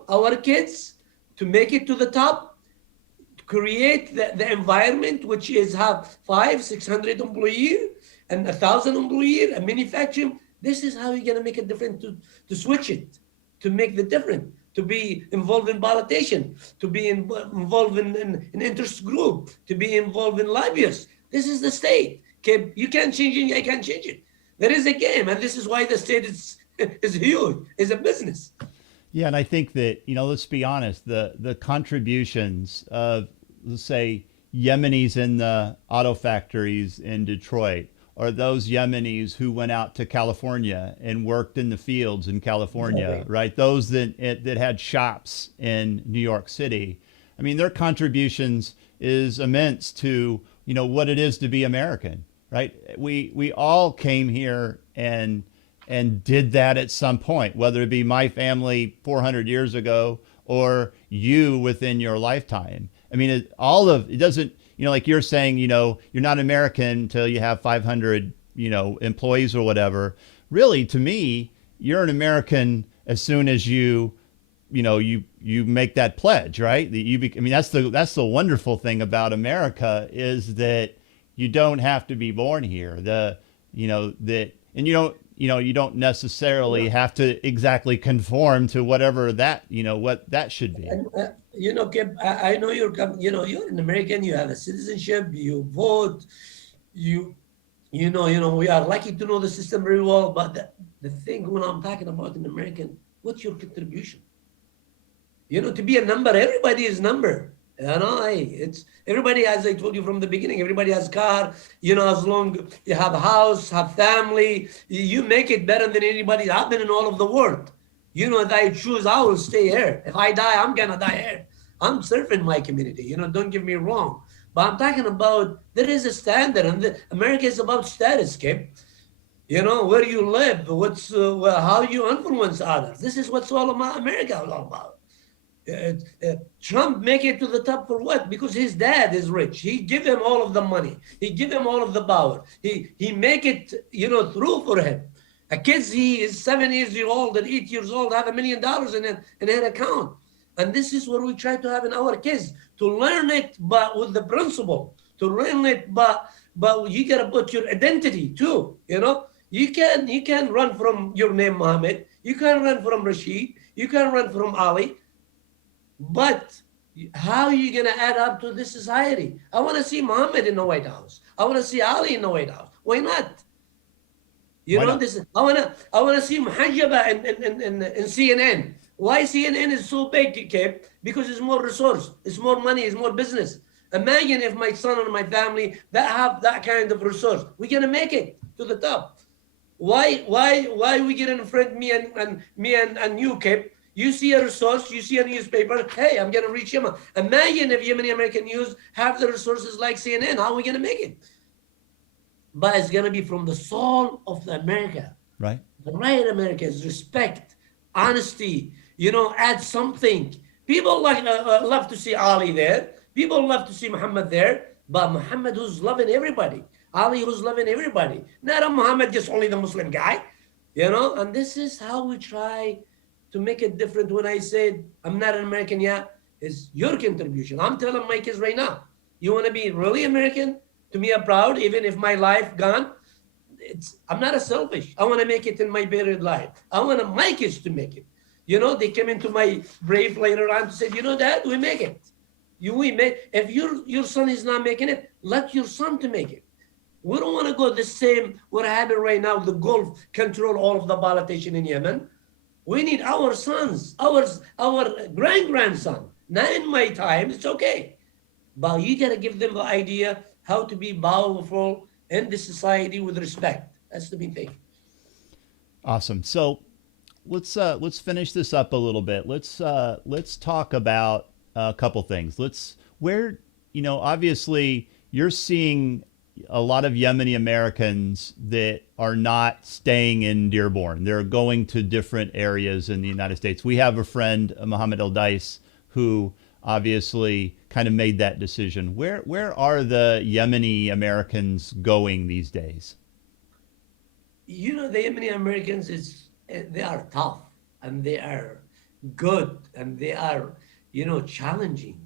our kids, to make it to the top, create the environment which is have 500-600 employees and 1,000 employees, a manufacturing. This is how you're gonna make a difference to switch it, to make the difference, to be involved in politician, to be involved in an interest group, to be involved in lobbyists. This is the state. Okay, you can't change it, I can't change it. There is a game, and this is why the state is huge, is a business. Yeah, and I think that, let's be honest, the contributions of, let's say, Yemenis in the auto factories in Detroit, or those Yemenis who went out to California and worked in the fields in California, Exactly. right? Those that had shops in New York City. I mean, their contributions is immense to, what it is to be American, right? We all came here and did that at some point, whether it be my family 400 years ago or you within your lifetime. I mean, it doesn't, like you're saying, you're not American until you have 500, employees or whatever. Really, to me, you're an American as soon as you make that pledge, right? That's the wonderful thing about America, is that you don't have to be born here. You don't necessarily have to exactly conform to whatever that, what that should be. And, Kip, I know you're an American. You have a citizenship. You vote. We are lucky to know the system very well. But the thing when I'm talking about an American, what's your contribution? To be a number, everybody is number. It's everybody, as I told you from the beginning, everybody has car, as long you have a house, have family, you make it better than anybody. I've been in all of the world. If I choose, I will stay here. If I die, I'm gonna die here. I'm serving my community, don't get me wrong. But I'm talking about, there is a standard, and America is about status, Kipp. Where you live, how you influence others. This is what's all about America is all about. Trump make it to the top for what? Because his dad is rich. He give him all of the money. He give him all of the power. He make it, through for him. A kid, he is 7 years old and 8 years old, have $1 million in their account. And this is what we try to have in our kids, to learn it, but with the principle, to learn it, but you gotta put your identity too. You can run from your name, Mohammed. You can run from Rasheed. You can run from Ali. But how are you going to add up to this society? I want to see Muhammad in the White House. I want to see Ali in the White House. Why not? You Why know, not? this is, I wanna see Muhajjaba in CNN. Why CNN is so big, okay? Because it's more resource, it's more money, it's more business. Imagine if my son and my family that have that kind of resource, we're gonna make it to the top. Why we get in front me and you, Kipp? You see a resource, you see a newspaper. Hey, I'm gonna reach Yemen. Imagine if Yemeni-American News have the resources like CNN. How are we gonna make it? But it's gonna be from the soul of the America. Right. The right Americans respect, honesty. Add something. People love to see Ali there. People love to see Muhammad there. But Muhammad who's loving everybody. Ali who's loving everybody. Not a Muhammad just only the Muslim guy. And this is how we try to make it different. When I said I'm not an American yet, it's your contribution. I'm telling my kids right now, you want to be really American? To me, I'm proud, even if my life gone. I'm not a selfish. I want to make it in my buried life. I want my kids to make it. They come into my grave later on to say, Dad, we make it. We make. If your son is not making it, let your son to make it. We don't want to go the same. What happened right now? The Gulf control all of the politicians in Yemen. We need our sons, our grand-grandson. Not in my time. It's okay, but you gotta give them the idea how to be powerful in the society with respect. That's the main thing. Awesome. So let's finish this up a little bit. Let's talk about a couple things. Obviously you're seeing a lot of Yemeni Americans that are not staying in Dearborn. They're going to different areas in the United States. We have a friend, Mohammed El Dais, who obviously kind of made that decision. Where are the Yemeni Americans going these days? The Yemeni Americans they are tough and they are good and they are challenging.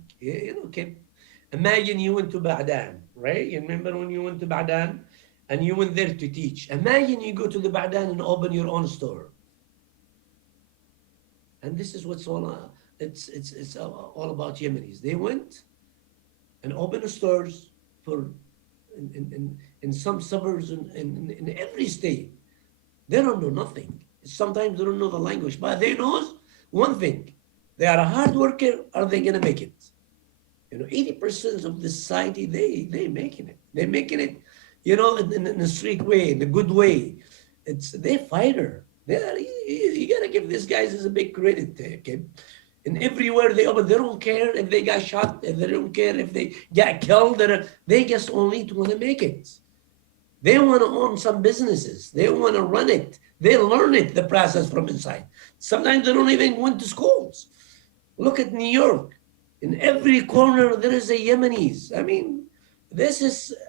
Okay. Imagine you went to Ba'dan, right? You remember when you went to Ba'dan and you went there to teach. Imagine you go to the Ba'dan and open your own store. And this is what's all it's all about Yemenis. They went and opened stores in some suburbs in every state. They don't know nothing. Sometimes they don't know the language, but they know one thing: they are a hard worker. Are they gonna make it? 80% of the society they making it. They're making it, in a street way, in a good way. They fighter. You gotta give these guys as a big credit, okay? And everywhere they open, they don't care if they got shot, if they don't care if they got killed. They just only want to make it. They want to own some businesses. They want to run it. They learn it, the process from inside. Sometimes they don't even went to schools. Look at New York. In every corner, there is a Yemenis. I mean,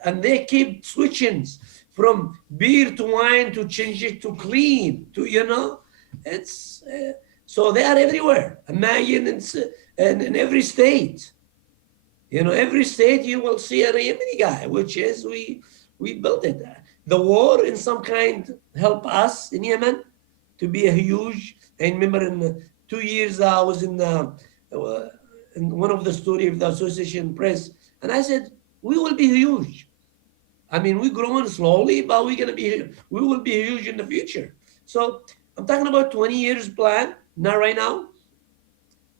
and they keep switching from beer to wine to change it to clean, it's, so they are everywhere. Imagine in every state. Every state you will see a Yemeni guy, which is, we built it. The war in some kind helped us in Yemen to be a huge, I remember in 2 years I was in one of the story of the Association Press, and I said, we will be huge. I mean, we're growing slowly, but we will be huge in the future. So I'm talking about 20 years plan, not right now.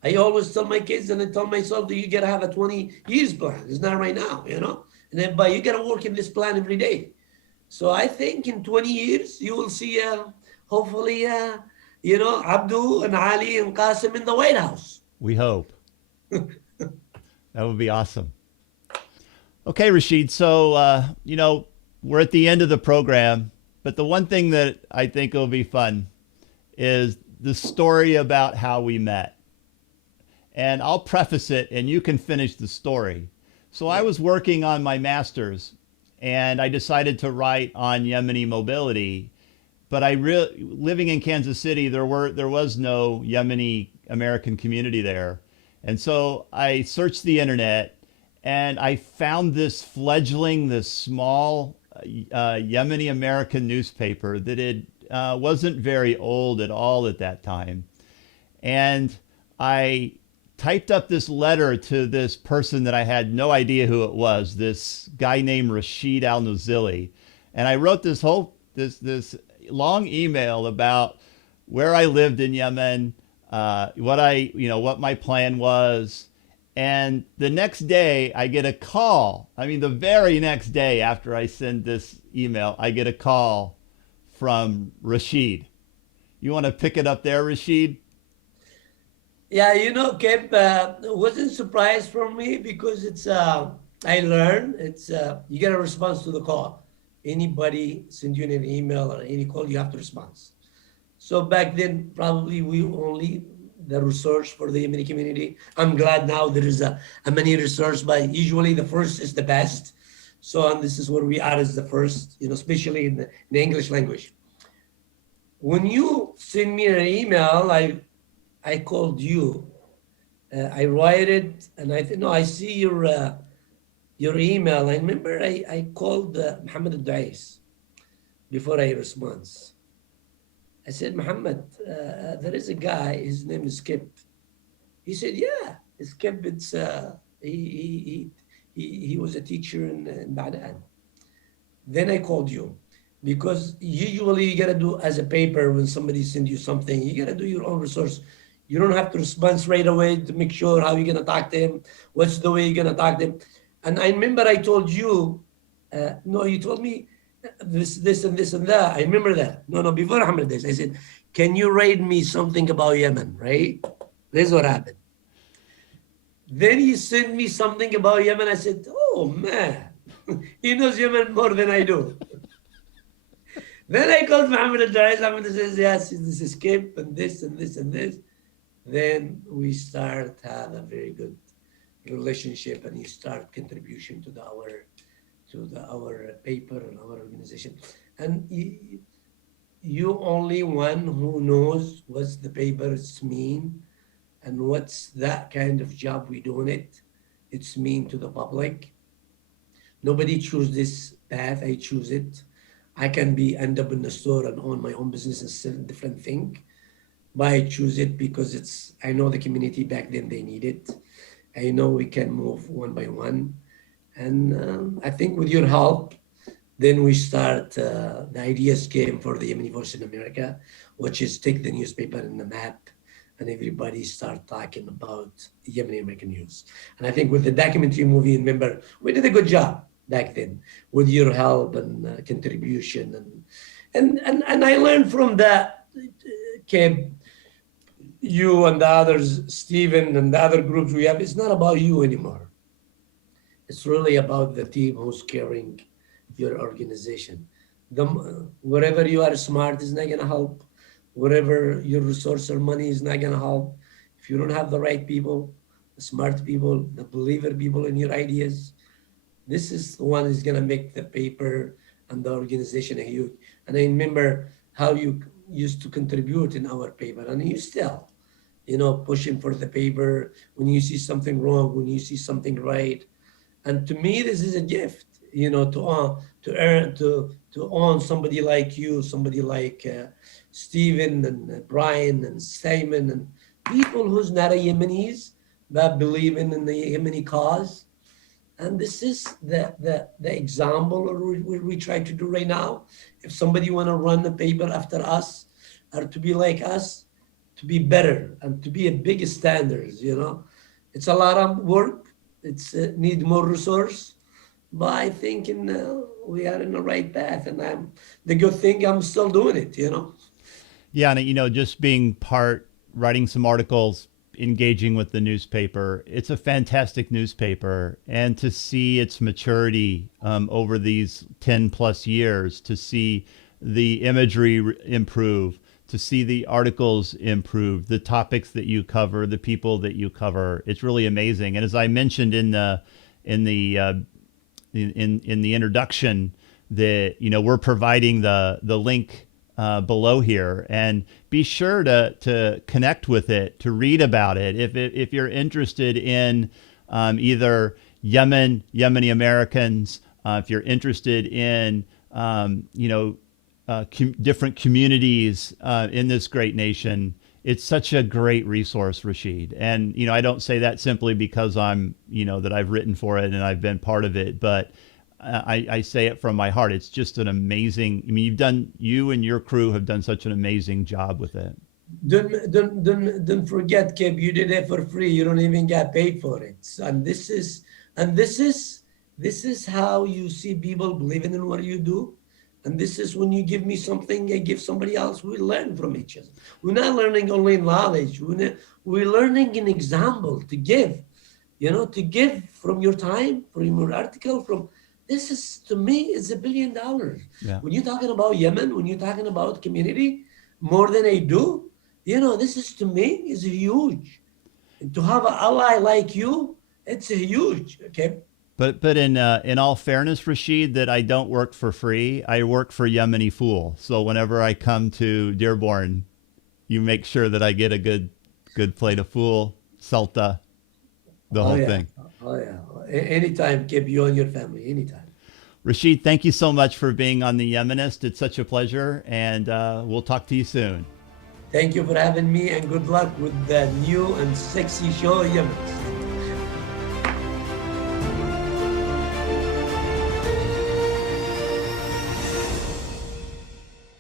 I always tell my kids and I tell myself that you gotta have a 20 years plan. It's not right now, but you gotta work in this plan every day. So I think in 20 years, you will see, hopefully, Abdul and Ali and Qasim in the White House. We hope. That would be awesome. Okay, Rasheed. So, we're at the end of the program, but the one thing that I think will be fun is the story about how we met. And I'll preface it and you can finish the story. So I was working on my master's and I decided to write on Yemeni mobility, but living in Kansas City, there was no Yemeni-American community there. And so I searched the internet and I found this small Yemeni-American newspaper that wasn't very old at all at that time. And I typed up this letter to this person that I had no idea who it was, this guy named Rasheed Alnozili. And I wrote this long email about where I lived in Yemen, what my plan was. And the next day I get a call. I mean, the very next day after I send this email, I get a call from Rasheed. You want to pick it up there, Rasheed? Yeah, Kipp, wasn't surprised for me because I learned you get a response to the call. Anybody send you an email or any call, you have to respond. So back then, probably we only the resource for the Yemeni community. I'm glad now there is a many resource, but usually the first is the best. So, and this is where we are as the first, especially in the English language. When you send me an email, I called you. I write it, and I think no, I see your email. I remember I called Muhammad al-Duais before I respond. I said, Muhammad, there is a guy. His name is Kipp. He said, yeah, it's Kipp. It's he was a teacher in Baghdad. Then I called you. Because usually you gotta do as a paper when somebody sends you something, you gotta do your own resource. You don't have to respond right away to make sure how you're gonna talk to him, what's the way you're gonna talk to him. And I remember I told you, no, you told me this and this and that. I remember that. No, before 100 days, I said, can you write me something about Yemen, right? This is what happened. Then he sent me something about Yemen. I said, oh man, he knows Yemen more than I do. Then I called Muhammad al-Duais. Muhammad says, yes, this is Kipp and this and this and this. Then we start have a very good relationship, and you start contribution to our paper and our organization. And you only one who knows what's the papers mean and what's that kind of job we doing it's mean to the public. Nobody choose this path. I choose it. I can end up in the store and own my own business and sell a different thing. But I choose it because I know the community back then, they need it. I know we can move one by one. And I think with your help, then we start, the ideas came for the Yemeni Voice in America, which is take the newspaper and the map, and everybody start talking about Yemeni-American news. And I think with the documentary movie, remember, we did a good job back then with your help and contribution. And I learned from that, Kipp, you and the others, Stephen and the other groups we have, it's not about you anymore. It's really about the team who's carrying your organization. Wherever you are smart is not gonna help. Wherever your resource or money is not gonna help. If you don't have the right people, the smart people, the believer people in your ideas, this is the one who's gonna make the paper and the organization a huge. And I remember how you used to contribute in our paper, and you still, pushing for the paper when you see something wrong, when you see something right. And to me, this is a gift, to own somebody like you, somebody like Stephen and Brian and Simon, and people who's not a Yemenis, but believing in the Yemeni cause. And this is the example we try to do right now. If somebody want to run the paper after us, or to be like us, to be better and to be a big standards, it's a lot of work. It's need more resource, but I think we are in the right path, and the good thing I'm still doing it. Yeah, and just being writing some articles, engaging with the newspaper. It's a fantastic newspaper, and to see its maturity over these 10 plus years, to see the imagery improve, to see the articles improve, the topics that you cover, the people that you cover. It's really amazing. And as I mentioned in the introduction, that we're providing the link below here, and be sure to connect with it, to read about it. If you're interested in either Yemeni-Americans, if you're interested in different communities in this great nation, it's such a great resource, Rasheed. And I don't say that simply because I'm that I've written for it and I've been part of it, but I say it from my heart. It's just an amazing. I mean, you and your crew have done such an amazing job with it. Don't forget, Kipp, you did it for free. You don't even get paid for it. And this is how you see people believing in what you do. And this is when you give me something, I give somebody else. We learn from each other. We're not learning only knowledge. We're learning an example to give. To give from your time, from your article, this is, to me, it's $1 billion. Yeah. When you're talking about Yemen, when you're talking about community, more than I do, this is, to me, is huge. And to have an ally like you, it's a huge, okay? But in all fairness, Rasheed, that I don't work for free. I work for Yemeni Fool. So whenever I come to Dearborn, you make sure that I get a good plate of fool, salta, the whole thing. Oh, yeah. Anytime, Kipp, you and your family, anytime. Rasheed, thank you so much for being on The Yemenist. It's such a pleasure, and we'll talk to you soon. Thank you for having me, and good luck with the new and sexy show, Yemenist.